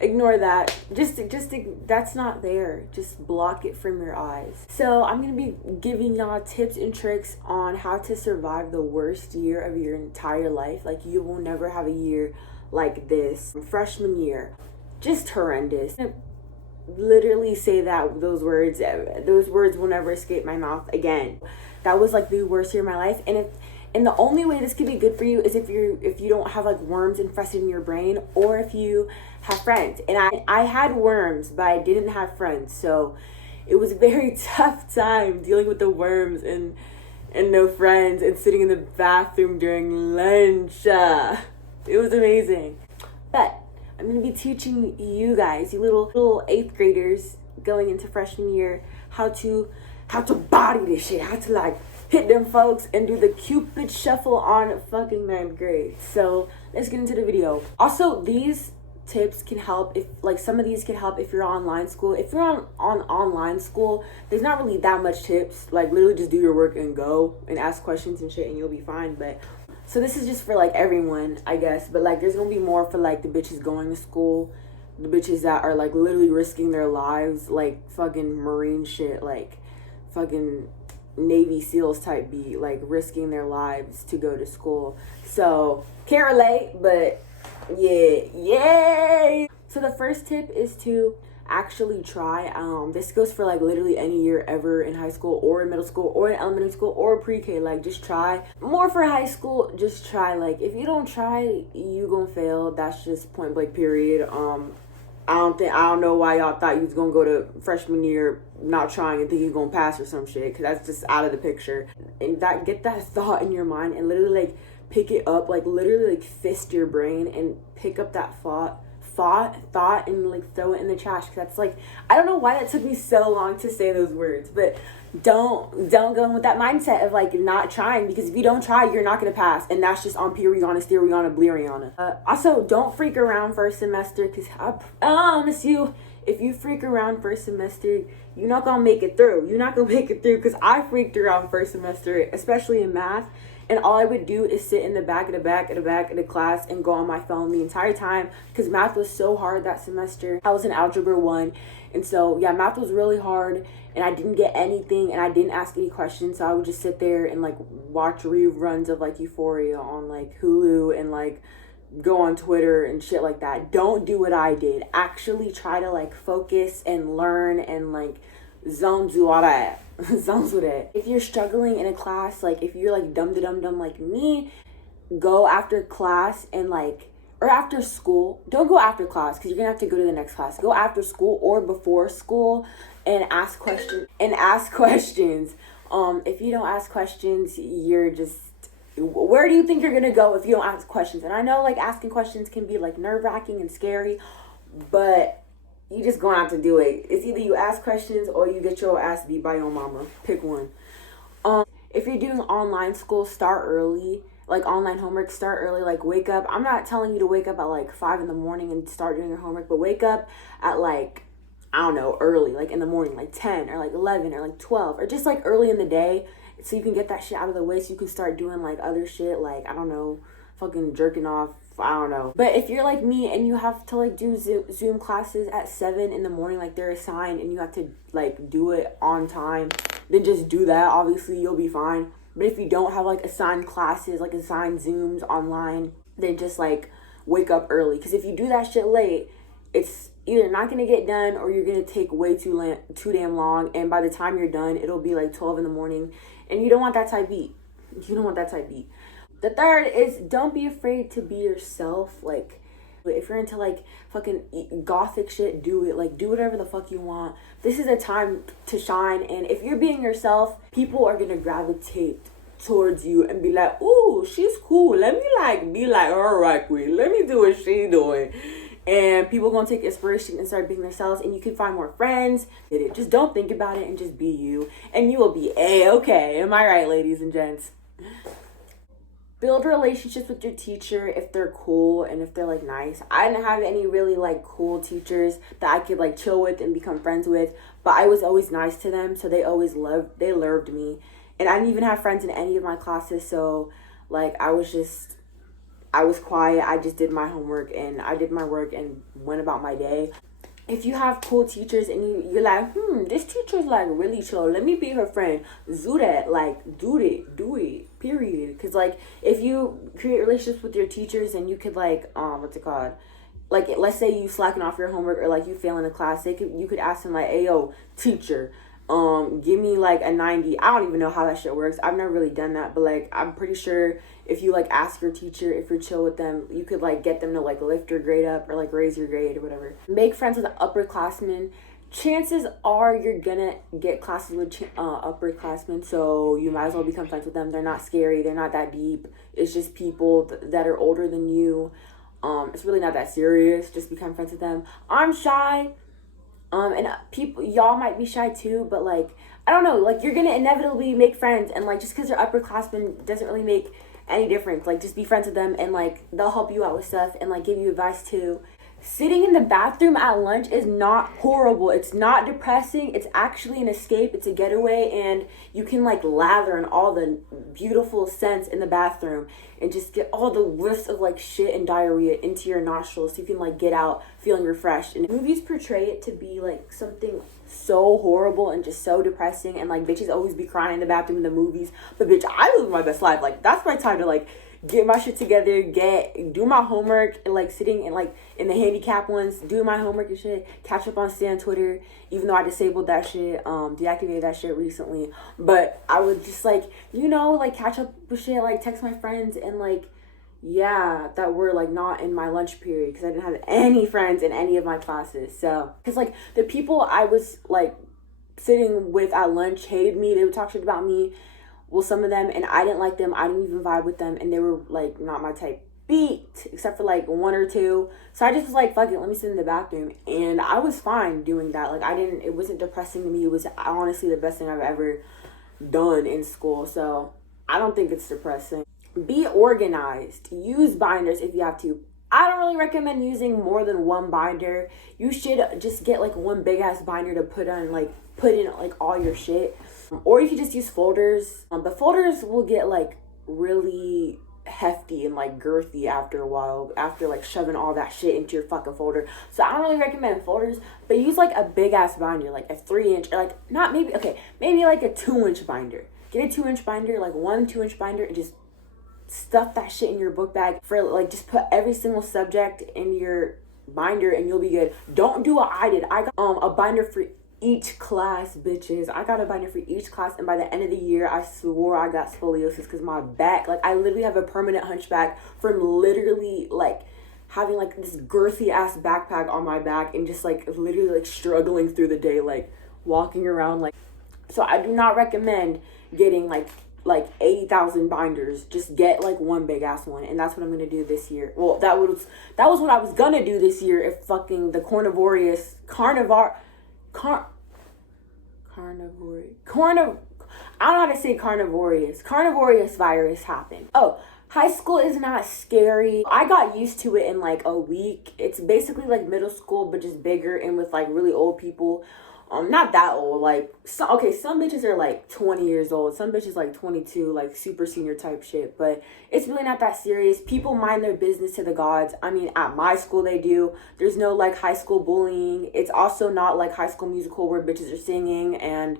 ignore that. Just that's not there. Just block it from your eyes. So I'm gonna be giving y'all tips and tricks on how to survive the worst year of your entire life. Like, you will never have a year like this. Freshman year, just horrendous. Literally say that those words will never escape my mouth again. That was like the worst year of my life. And the only way this could be good for you is if you don't have like worms infested in your brain, or if you have friends. And I had worms, but I didn't have friends, so it was a very tough time dealing with the worms and no friends and sitting in the bathroom during lunch. It was amazing. But I'm gonna be teaching you guys, you little 8th graders going into freshman year, how to body this shit, how to like hit them folks and do the Cupid shuffle on fucking 9th grade. So let's get into the video. Also, these tips can help if like some of these can help if you're online school. If you're on online school, there's not really that much tips. Like, literally just do your work and go and ask questions and shit and you'll be fine. But so this is just for like everyone, I guess. But like, there's gonna be more for like the bitches going to school, the bitches that are like literally risking their lives, like fucking Marine shit, like fucking Navy SEALs type beat, like risking their lives to go to school. So can't relate, but yeah, yay. So the first tip is to actually try. This goes for like literally any year ever in high school or in middle school or in elementary school or pre-K. Like, just try. More for high school, just try. Like, if you don't try, you gonna fail. That's just point blank period. I don't know why y'all thought you was gonna go to freshman year not trying and think you're gonna pass or some shit, because that's just out of the picture. And that, get that thought in your mind and literally like pick it up, like literally like fist your brain and pick up that thought and like throw it in the trash. Because that's like, I don't know why that took me so long to say those words, but don't go in with that mindset of like not trying, because if you don't try, you're not gonna pass, and that's just on Piriana, Stereana, Bleriana. Also, don't freak around first semester, because I promise you, if you freak around first semester, you're not gonna make it through. You're not gonna make it through, because I freaked around first semester, especially in math. And all I would do is sit in the back of the class and go on my phone the entire time, because math was so hard that semester. I was in algebra 1. And so, yeah, math was really hard, and I didn't get anything, and I didn't ask any questions. So I would just sit there and like watch reruns of like Euphoria on like Hulu and like go on Twitter and shit like that. Don't do what I did. Actually try to like focus and learn and like zones with all that. Zones with it. If you're struggling in a class, like if you're like dumb like me, go after class and like, or after school. Don't go after class, because you're gonna have to go to the next class. Go after school or before school and ask questions. If you don't ask questions, you're just, where do you think you're gonna go if you don't ask questions? And I know like asking questions can be like nerve-wracking and scary, but you just gonna have to do it. It's either you ask questions or you get your ass beat by your mama. Pick one. If you're doing online school, start early. Like online homework, start early. Like, wake up. I'm not telling you to wake up at like 5 in the morning and start doing your homework, but wake up at like, I don't know, early, like in the morning, like 10 or like 11 or like 12, or just like early in the day, so you can get that shit out of the way, so you can start doing like other shit, like, I don't know, fucking jerking off, I don't know. But if you're like me and you have to like do Zoom classes at 7 in the morning, like they're assigned, and you have to like do it on time, then just do that. Obviously you'll be fine. But if you don't have like assigned classes, like assigned Zooms online, then just like wake up early. Because if you do that shit late, it's either not gonna get done or you're gonna take way too damn long, and by the time you're done, it'll be like 12 in the morning, and you don't want that type beat. You don't want that type beat. The third is, don't be afraid to be yourself. Like, if you're into like fucking gothic shit, do it. Like, do whatever the fuck you want. This is a time to shine, and if you're being yourself, people are gonna gravitate towards you and be like, ooh, she's cool, let me like be like her right quick, let me do what she doing. And people gonna take inspiration and start being themselves, and you can find more friends. Just don't think about it and just be you, and you will be A-okay. Am I right, ladies and gents? Build relationships with your teacher if they're cool and if they're like nice. I didn't have any really like cool teachers that I could like chill with and become friends with, but I was always nice to them, so they loved me. And I didn't even have friends in any of my classes, so like I was just I was quiet. I just did my homework and I did my work and went about my day. If you have cool teachers and you're like, this teacher's like really chill, let me be her friend, do that. Like, do it, period. Because like, if you create relationships with your teachers and you could like, what's it called, like, let's say you slacking off your homework or like you fail in a class, you could ask them like, hey yo, teacher, give me like a 90. I don't even know how that shit works. I've never really done that, but like, I'm pretty sure if you like ask your teacher, if you're chill with them, you could like get them to like lift your grade up or like raise your grade or whatever. Make friends with upperclassmen. Chances are you're gonna get classes with upperclassmen, so you might as well become friends with them. They're not scary, they're not that deep. It's just people that are older than you. It's really not that serious. Just become friends with them. I'm shy. And people, y'all might be shy too, but like, I don't know, like you're gonna inevitably make friends, and like just because they're upperclassmen doesn't really make any difference. Like, just be friends with them, and like they'll help you out with stuff and like give you advice too. Sitting in the bathroom at lunch is not horrible. It's not depressing. It's actually an escape. It's a getaway, and you can like lather in all the beautiful scents in the bathroom and just get all the whiffs of like shit and diarrhea into your nostrils so you can like get out feeling refreshed. And movies portray it to be like something so horrible and just so depressing, and like bitches always be crying in the bathroom in the movies. But bitch, I live my best life. Like, that's my time to like get my shit together, do my homework, and like sitting in like in the handicap ones, do my homework and shit, catch up on Stan Twitter, even though I disabled that shit, deactivated that shit recently. But I would just like, like catch up with shit, like text my friends, and like, yeah, that were like not in my lunch period because I didn't have any friends in any of my classes. So, because like the people I was like sitting with at lunch hated me, they would talk shit about me. Well, some of them, and I didn't like them. I didn't even vibe with them, and they were like not my type beat, except for like one or two. So I just was like, fuck it, let me sit in the bathroom, and I was fine doing that. Like, it wasn't depressing to me. It was honestly the best thing I've ever done in school. So I don't think it's depressing. Be organized. Use binders if you have to. I don't really recommend using more than one binder. You should just get like one big ass binder to put in like all your shit. Or you could just use folders. But folders will get like really hefty and like girthy after a while, after like shoving all that shit into your fucking folder. So I don't really recommend folders, but use like a big ass binder, like a 3-inch, or like maybe like a 2-inch binder. Get a 2-inch binder, like 1 2-inch binder, and just stuff that shit in your book bag. For like, just put every single subject in your binder and you'll be good. Don't do what I did. I got a binder for each class, bitches. I got a binder for each class, and by the end of the year I swore I got scoliosis because my back, like, I literally have a permanent hunchback from literally like having like this girthy ass backpack on my back and just like literally like struggling through the day, like walking around like. So I do not recommend getting like 80,000 binders. Just get like one big ass one, and that's what I'm gonna do this year. Well, that was what I was gonna do this year if fucking the I don't know how to say carnivorous virus happened. Oh, high school is not scary. I got used to it in like a week. It's basically like middle school, but just bigger and with like really old people. Not that old, like, some bitches are like 20 years old, some bitches like 22, like super senior type shit, but it's really not that serious. People mind their business to the gods. I mean, at my school they do. There's no like high school bullying. It's also not like High School Musical where bitches are singing and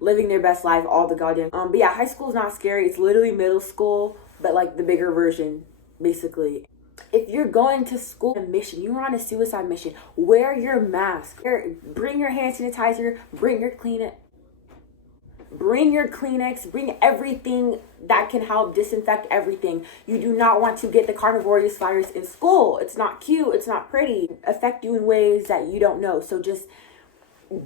living their best life all the goddamn. But yeah, high school is not scary. It's literally middle school, but like the bigger version, basically. If you're going to school on a mission, you're on a suicide mission, wear your mask. Bring your hand sanitizer, bring your Kleenex, bring everything that can help disinfect everything. You do not want to get the carnivorous virus in school. It's not cute, it's not pretty. Affect you in ways that you don't know. So just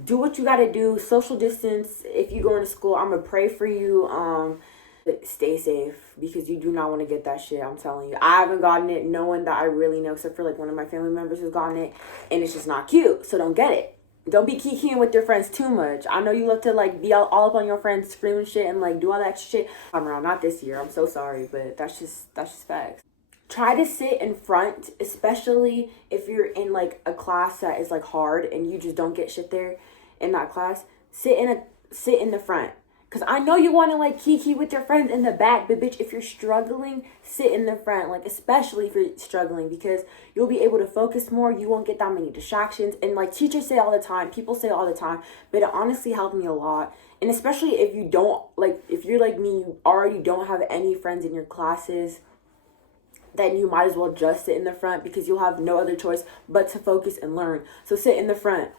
do what you gotta do. Social distance. If you go into school, I'm gonna pray for you. Stay safe, because you do not want to get that shit. I'm telling you, I haven't gotten it. No one that I really know, except for like one of my family members, has gotten it, and it's just not cute. So don't get it. Don't be kikiing with your friends too much. I know you love to like be all up on your friends, screaming shit and like do all that shit. I'm around, not this year. I'm so sorry, but that's just facts. Try to sit in front, especially if you're in like a class that is like hard and you just don't get shit there in that class. Sit in the front. Because I know you want to like kiki with your friends in the back, but bitch, if you're struggling, sit in the front. Like, especially if you're struggling, because you'll be able to focus more. You won't get that many distractions. And like teachers say all the time, people say all the time, but it honestly helped me a lot. And especially if you don't, like, if you're like me, you already don't have any friends in your classes, then you might as well just sit in the front, because you'll have no other choice but to focus and learn. So sit in the front.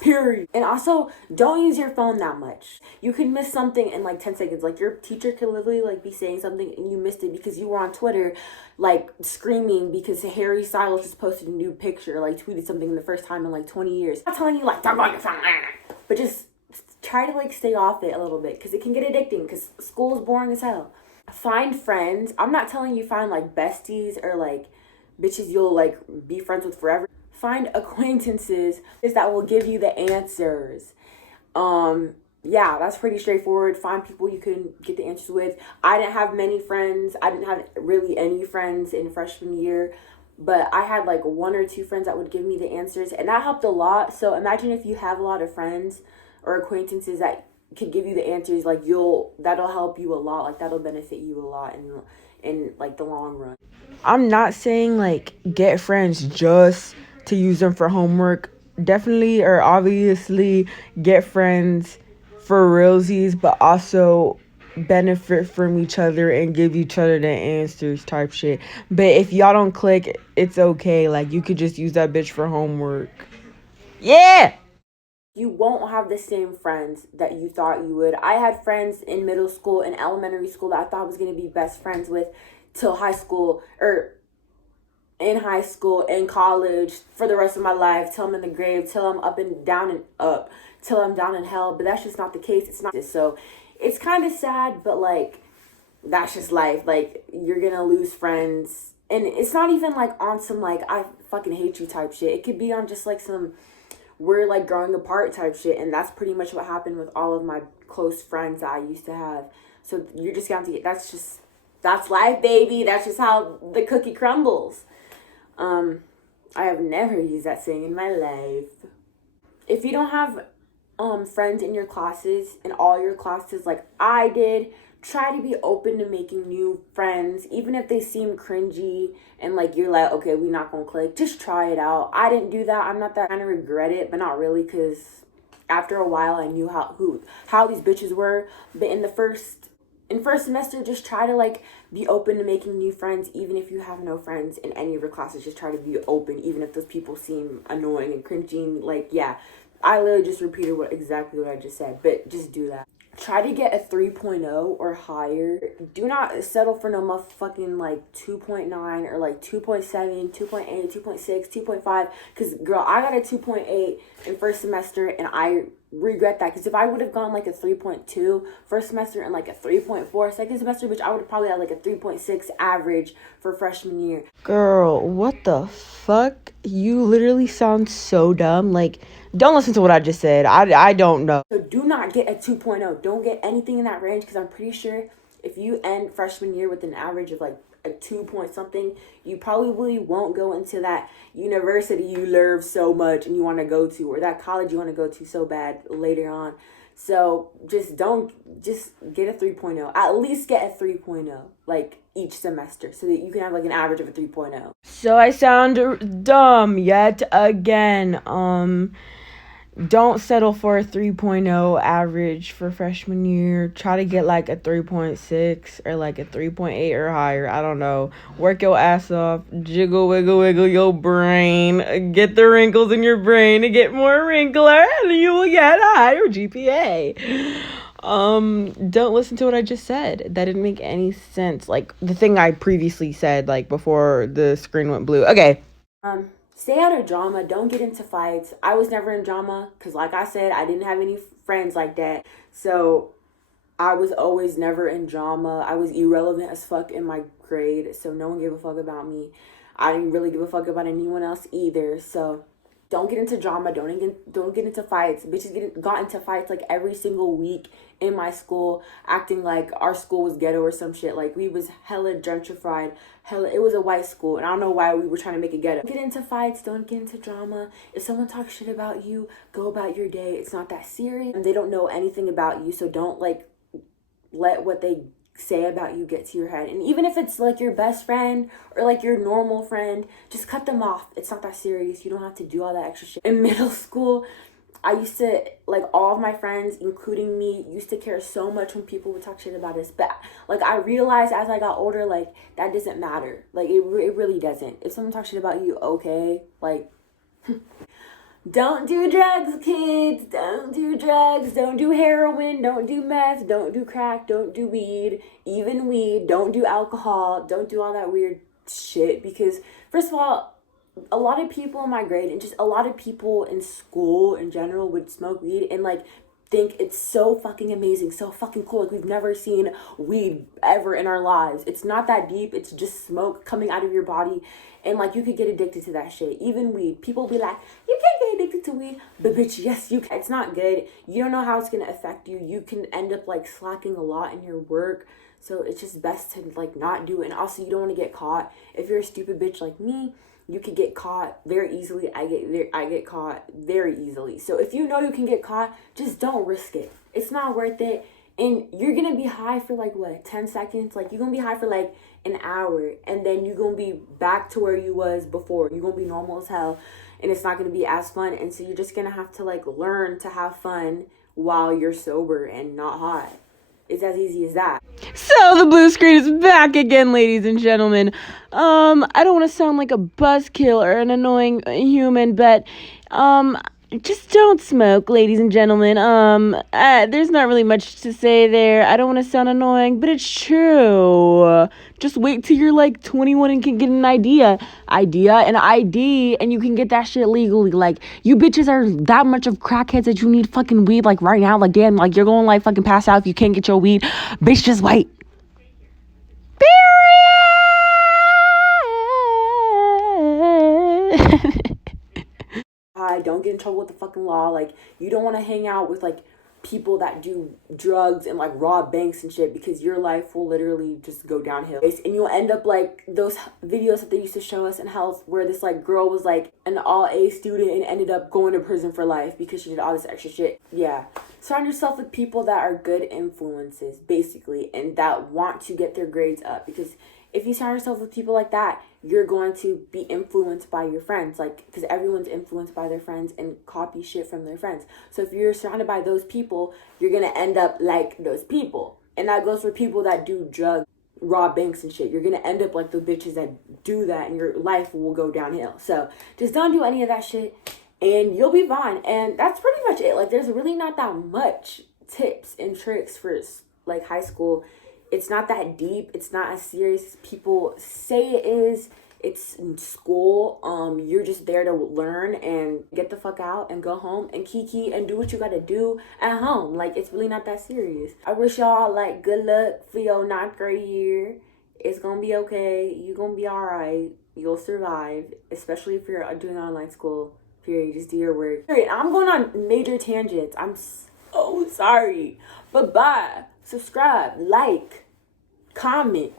Period. And also, don't use your phone that much. You could miss something in like 10 seconds. Like, your teacher could literally like be saying something and you missed it because you were on Twitter like screaming because Harry Styles just posted a new picture, like tweeted something the first time in like 20 years. I'm not telling you like don't go on your phone, but just try to like stay off it a little bit, because it can get addicting, because school is boring as hell. Find friends. I'm not telling you find like besties or like bitches you'll like be friends with forever. Find acquaintances that will give you the answers. Yeah, that's pretty straightforward. Find people you can get the answers with. I didn't have many friends. I didn't have really any friends in freshman year, but I had like 1 or 2 friends that would give me the answers, and that helped a lot. So imagine if you have a lot of friends or acquaintances that could give you the answers, like that'll help you a lot. Like, that'll benefit you a lot in like the long run. I'm not saying like get friends just to use them for homework. Definitely or obviously get friends for realsies, but also benefit from each other and give each other the answers type shit. But if y'all don't click, it's okay. Like, you could just use that bitch for homework. Yeah! You won't have the same friends that you thought you would. I had friends in middle school and elementary school that I thought I was going to be best friends with till high school, or in high school, in college, for the rest of my life, till I'm in the grave, till I'm up and down and up, till I'm down in hell. But that's just not the case. It's not. So it's kind of sad, but like, that's just life. Like, you're going to lose friends. And it's not even like on some like I fucking hate you type shit. It could be on just like some we're like growing apart type shit. And that's pretty much what happened with all of my close friends that I used to have. So you're just going to get, that's life, baby. That's just how the cookie crumbles. I have never used that saying in my life. If you don't have friends in your classes, in all your classes like I did, try to be open to making new friends, even if they seem cringy and like you're like, okay, we're not gonna click. Just try it out. I didn't do that. I'm not that kind of regret it, but not really, because after a while I knew how these bitches were. But in first semester, just try to like be open to making new friends, even if you have no friends in any of your classes. Just try to be open, even if those people seem annoying and cringy. Like, yeah, I literally just repeated exactly what I just said, but just do that. Try to get a 3.0 or higher. Do not settle for no motherfucking like 2.9 or like 2.7, 2.8, 2.6, 2.5. Because, girl, I got a 2.8 in first semester, and I regret that. Because if I would have gone like a 3.2 first semester and like a 3.4 second semester, which I would have probably had like a 3.6 average for freshman year. Girl, what the fuck? You literally sound so dumb. Like, don't listen to what I just said. I don't know. So do not get a 2.0. Don't get anything in that range, because I'm pretty sure if you end freshman year with an average of like a 2 point something, you probably won't go into that university you love so much and you want to go to, or that college you want to go to so bad later on. So just get a 3.0. At least get a 3.0 like each semester, so that you can have like an average of a 3.0. So I sound dumb yet again. Don't settle for a 3.0 average for freshman year. Try to get like a 3.6 or like a 3.8 or higher. I don't know. Work your ass off. Jiggle, wiggle, wiggle your brain. Get the wrinkles in your brain to get more wrinkler, and you will get a higher GPA. Don't listen to what I just said. That didn't make any sense. Like the thing I previously said, like before the screen went blue. Okay. Stay out of drama. Don't get into fights. I was never in drama because, like I said, I didn't have any friends like that. So I was always never in drama. I was irrelevant as fuck in my grade, so no one gave a fuck about me. I didn't really give a fuck about anyone else either. So don't get into drama. Don't get into fights. Bitches got into fights like every single week in my school, acting like our school was ghetto or some shit. Like, we was hella gentrified. It was a white school, and I don't know why we were trying to make it ghetto. Don't get into fights. Don't get into drama. If someone talks shit about you, go about your day. It's not that serious, and they don't know anything about you, so don't like let what they say about you get to your head. And even if it's like your best friend or like your normal friend, just cut them off. It's not that serious. You don't have to do all that extra shit. In middle school, I used to, like, all of my friends, including me, used to care so much when people would talk shit about us. But, like, I realized as I got older, like, that doesn't matter. Like, it really doesn't. If someone talks shit about you, okay. Like, don't do drugs, kids. Don't do drugs. Don't do heroin. Don't do meth. Don't do crack. Don't do weed. Even weed. Don't do alcohol. Don't do all that weird shit. Because, first of all, a lot of people in my grade and just a lot of people in school in general would smoke weed and like think it's so fucking amazing, so fucking cool. Like, we've never seen weed ever in our lives. It's not that deep. It's just smoke coming out of your body, and like, you could get addicted to that shit. Even weed, people be like, you can't get addicted to weed, but bitch, yes you can. It's not good. You don't know how it's gonna affect you. You can end up like slacking a lot in your work. So it's just best to like not do it. And also, you don't want to get caught. If you're a stupid bitch like me, you could get caught very easily. I get caught very easily. So if you know you can get caught, just don't risk it. It's not worth it. And you're gonna be high for like what, 10 seconds? Like, you're gonna be high for like an hour, and then you're gonna be back to where you was before. You're gonna be normal as hell, and it's not gonna be as fun. And so you're just gonna have to like learn to have fun while you're sober and not high. It's as easy as that. So the blue screen is back again, ladies and gentlemen. I don't want to sound like a buzzkill or an annoying human, but just don't smoke, ladies and gentlemen. There's not really much to say there. I don't want to sound annoying, but it's true. Just wait till you're like 21 and can get an an ID, and you can get that shit legally. Like, you bitches are that much of crackheads that you need fucking weed, like, right now. Like, damn, like, you're going to like fucking pass out if you can't get your weed. Bitch, just wait. Don't get in trouble with the fucking law. Like, you don't want to hang out with like people that do drugs and like rob banks and shit, because your life will literally just go downhill, and you'll end up like those videos that they used to show us in health, where this like girl was like an all A student and ended up going to prison for life because she did all this extra shit. Yeah, surround yourself with people that are good influences, basically, and that want to get their grades up, because if you surround yourself with people like that, you're going to be influenced by your friends, like, because everyone's influenced by their friends and copy shit from their friends. So if you're surrounded by those people, you're going to end up like those people. And that goes for people that do drugs, rob banks and shit. You're going to end up like the bitches that do that, and your life will go downhill. So just don't do any of that shit, and you'll be fine. And that's pretty much it. Like, there's really not that much tips and tricks for like high school. It's not that deep. It's not as serious as people say it is. It's in school. You're just there to learn and get the fuck out and go home and kiki and do what you gotta do at home. Like, it's really not that serious. I wish y'all like good luck for your 9th grade year. It's gonna be okay. You're gonna be alright. You'll survive, especially if you're doing online school. Period. Just do your work. Period. I'm going on major tangents. I'm so sorry. But bye. Subscribe, like, comment,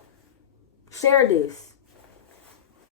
share this.